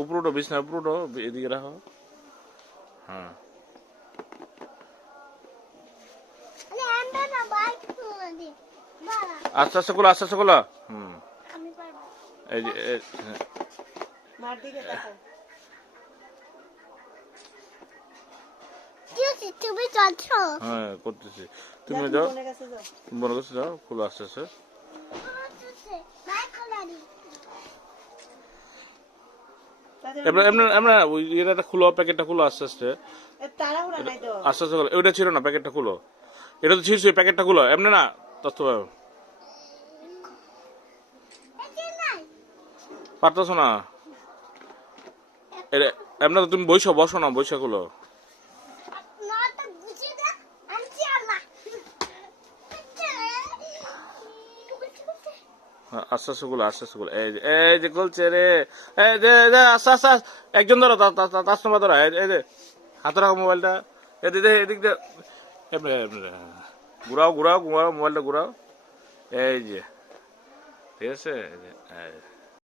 উপরে উঠো, বিছনা উপরে উঠো, এদিকে রাখো। হ্যাঁ আস্তে আস্তে খোলো, আস্তে আস্তে খোলো। এই যে তুমি চলছো? হ্যাঁ করতেছি, তুমি যাও, মনে করছো যাও, খোলো আস্তে আস্তে। ওই এটা খুলো, প্যাকেটটা খুলো আস্তে আস্তে, আস্তে আস্তে খোলো। ওইটা ছিল না, প্যাকেটটা খুলো। এটা তো ছিঁড়ছে, প্যাকেটটা খুলো। এমনি না তথ্য পারতেছো না। এমনি তো তুমি বসো, বসো না, বসে খুলো। আস্তে আস্তে গুলো, আস্তে আস্তে গুলো। এই যে খুলছে রে। এই যে আস্তে আস্তে একজন ধরো, তার সময় ধরো। এই যে হাতে রাখো মোবাইলটা, এদিক দিয়ে, এদিক দিয়ে এমনি এমনি ঘুরাও ঘুরাও ঘুরাও, মোবাইলটা ঘুরাও। এই যে ঠিক আছে।